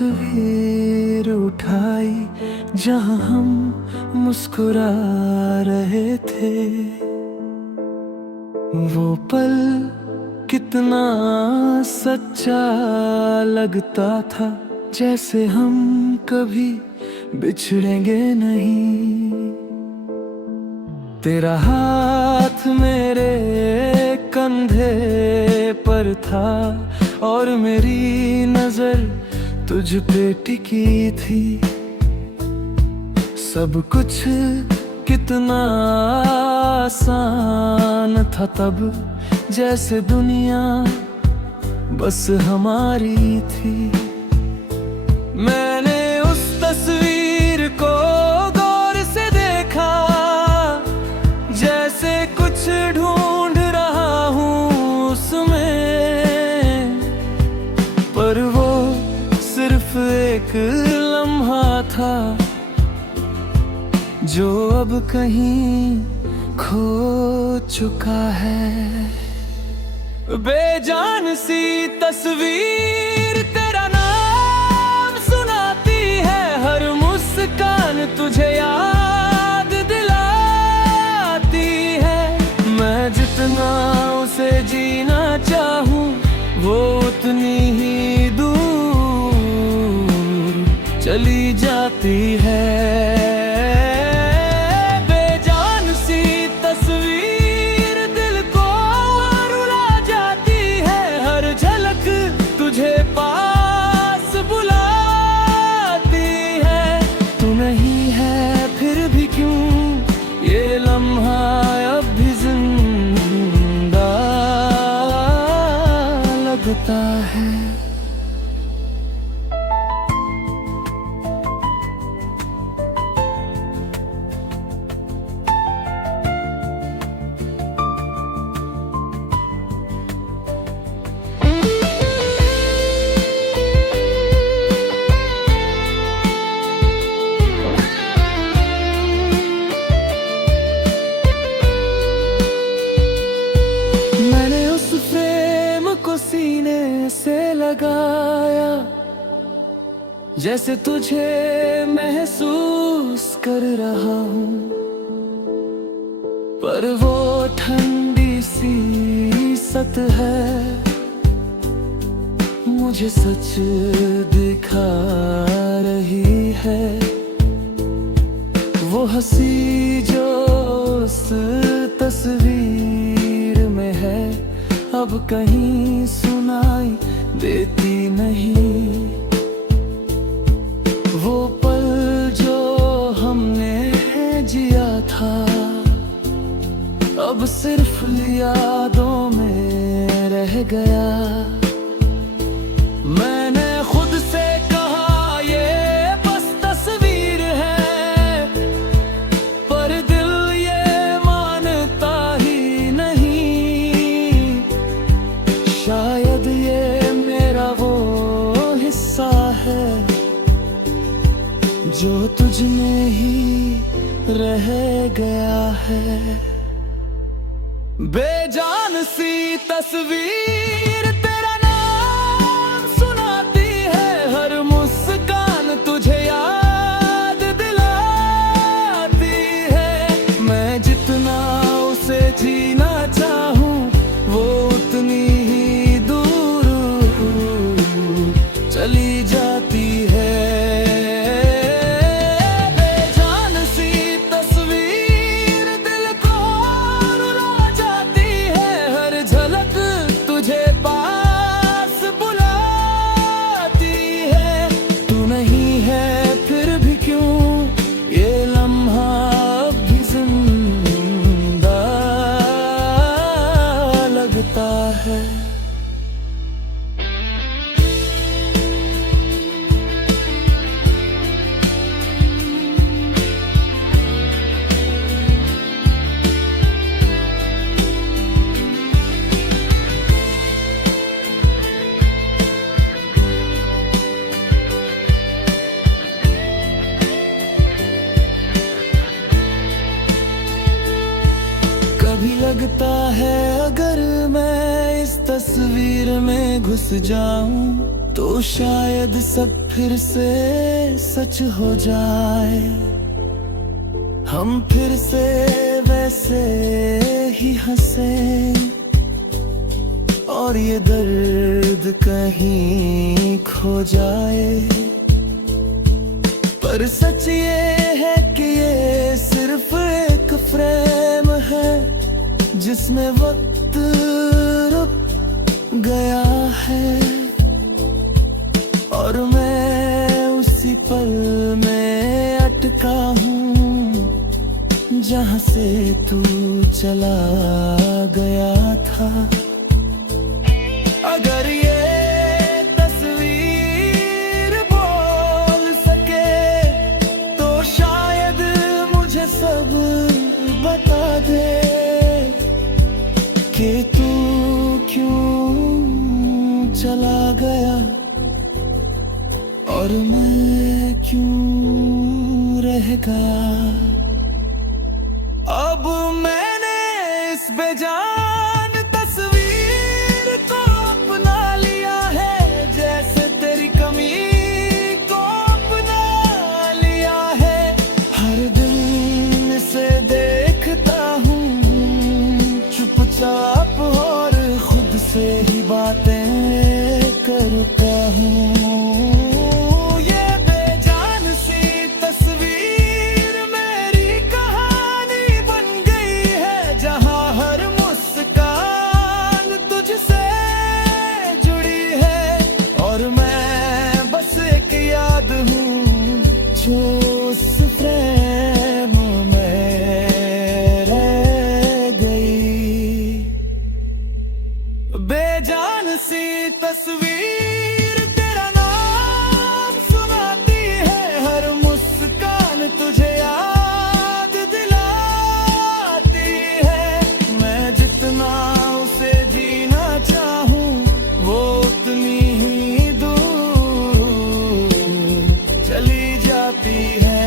तस्वीर उठाई जहां हम मुस्कुरा रहे थे। वो पल कितना सच्चा लगता था, जैसे हम कभी बिछड़ेंगे नहीं। तेरा हाथ मेरे कंधे पर था और मेरी नजर तुझ पे टिकी थी। सब कुछ कितना आसान था तब, जैसे दुनिया बस हमारी थी। मैंने उस तस्वीर को गौर से देखा, जैसे कुछ ढूंढ रहा हूँ उसमें, पर वो सिर्फ एक लम्हा था जो अब कहीं खो चुका है। बेजान सी तस्वीर तेरा नाम सुनाती है, हर मुस्कान तुझे याद दिलाती है। मैं जितना उसे जीना चाहूं वो उतनी ही दूर चली जाती है। है मैंने उस फ्रेम को सीने से लगाया, जैसे तुझे महसूस कर रहा हूँ, पर वो ठंडी सी सतह मुझे सच दिखा रही है। वो हंसी जो उस तस्वीर में है अब कहीं सुनाई देती नहीं। वो पल जो हमने जिया था अब सिर्फ यादों में रह गया। मैंने खुद से कहा ये बस तस्वीर है, पर दिल ये मानता ही नहीं। शायद ये मेरा वो हिस्सा है जो तुझ में ही रह गया है। बेजान सी तस्वीर तेरा नाम सुनाती है, हर मुस्कान तुझे याद दिलाती है। मैं जितना उसे जीना चाहूं वो उतनी ही दूर चली जाती है। है कभी लगता है अगर मैं इस तस्वीर में घुस जाऊं तो शायद सब फिर से सच हो जाए, हम फिर से वैसे ही हंसे, और ये दर्द कहीं खो जाए। पर सच ये है कि ये सिर्फ एक फ्रेम है, जिसमें वक्त रुक गया है, और मैं उसी पल में अटका हूँ जहाँ से तू चला गया था। अगर ये तस्वीर बोल सके तो शायद मुझे सब बता दे कि तू क्यों चला गया, और मैं क्यों रह गया। अब मैंने इस बेजान तस्वीर को अपना लिया है, जैसे तेरी कमी को अपना लिया है। हर दिन से देखता हूँ चुपचाप, और खुद से ही बातें करता हूँ। बेजान सी तस्वीर तेरा नाम सुनाती है, हर मुस्कान तुझे याद दिलाती है। मैं जितना उसे जीना चाहूँ वो उतनी ही दूर चली जाती है।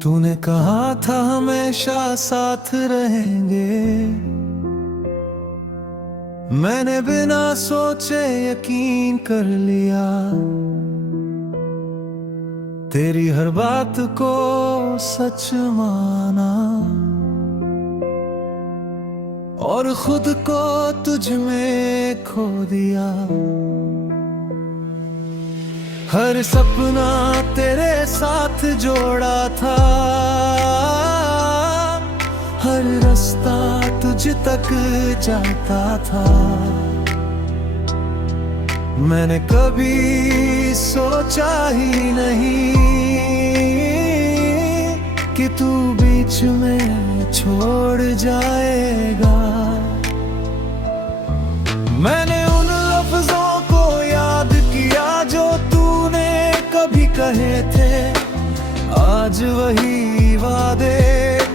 तूने कहा था हमेशा साथ रहेंगे, मैंने बिना सोचे यकीन कर लिया। तेरी हर बात को सच माना, और खुद को तुझ में खो दिया। हर सपना तेरे साथ जोड़ा था, हर रास्ता तुझ तक जाता था। मैंने कभी सोचा ही नहीं कि तू बीच में छोड़ जाएगा। मैंने उन लफ्जों को याद किया जो तूने कभी कहे थे, आज वही वादे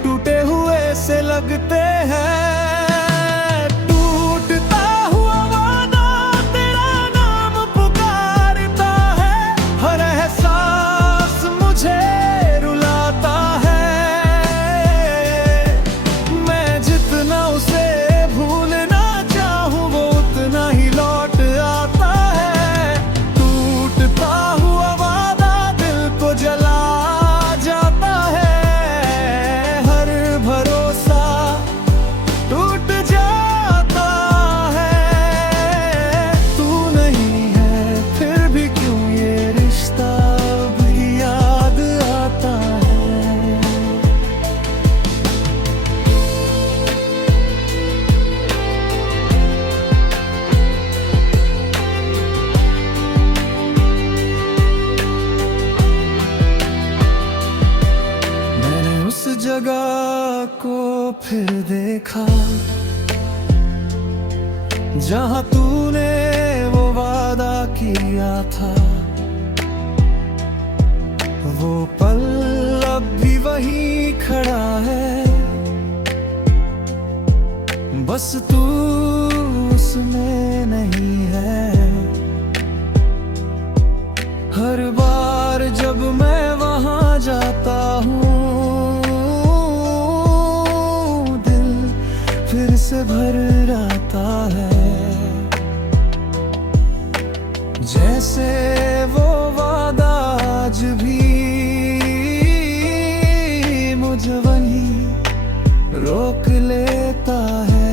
टूटे हुए से लगते हैं। टूटता हुआ वादा तेरा नाम पुकारता है, हर एहसास मुझे रुलाता है। मैं जितना उसे भूलना चाहूँ वो उतना ही लौट आता है। टूटता हुआ वादा दिल को जला जाता है, हर भरोसा टूट जाता है। तू नहीं है फिर भी क्यों ये रिश्ता भी याद आता है। मैंने उस जगह को फिर देखा जहाँ तूने वो वादा किया था। वो पल अब वहीं खड़ा है, बस तू उसमें नहीं है। हर बार जब मैं वहां जाता हूँ, दिल फिर से भर आता है। जैसे वो वादा आज भी मुझे वहीं रोक लेता है।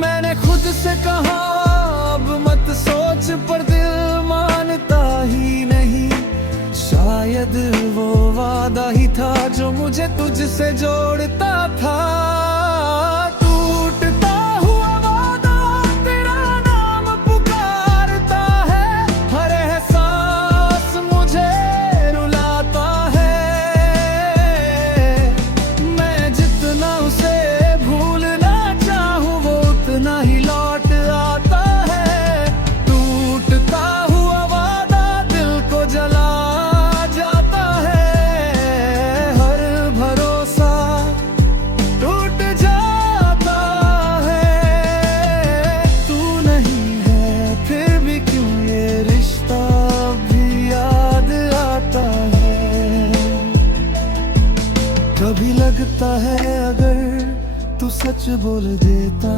मैंने खुद से कहा अब मत सोच, पर दिल मानता ही नहीं। शायद वो वादा ही था जो मुझे तुझसे जोड़ता था। कभी लगता है अगर तू सच बोल देता,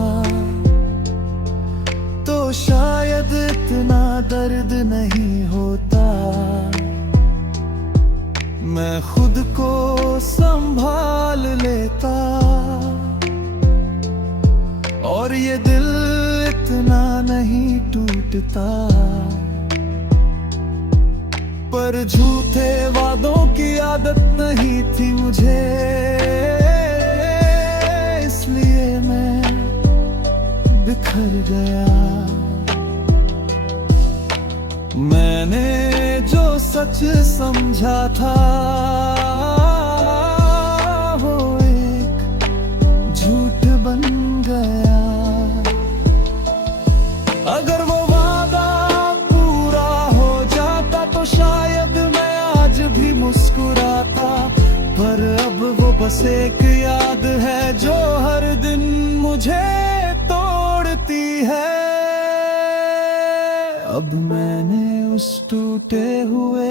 तो शायद इतना दर्द नहीं होता। मैं खुद को संभाल लेता, और ये दिल इतना नहीं टूटता। पर झूठे वादों की आदत नहीं थी मुझे, इसलिए मैं बिखर गया। मैंने जो सच समझा था, वो एक झूठ बन गया। अगर वो वादा पूरा हो जाता तो शायद मैं आज भी मुस्कुराता। पर अब वो बस एक याद है जो हर दिन मुझे तोड़ती है। अब मैंने उस टूटे हुए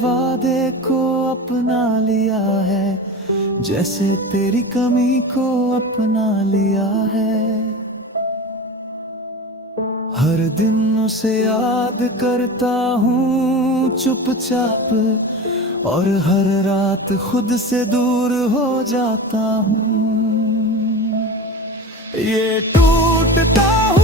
वादे को अपना लिया है, जैसे तेरी कमी को अपना लिया है। हर दिन उसे याद करता हूँ चुपचाप, और हर रात खुद से दूर हो जाता हूँ। ये टूटता हूँ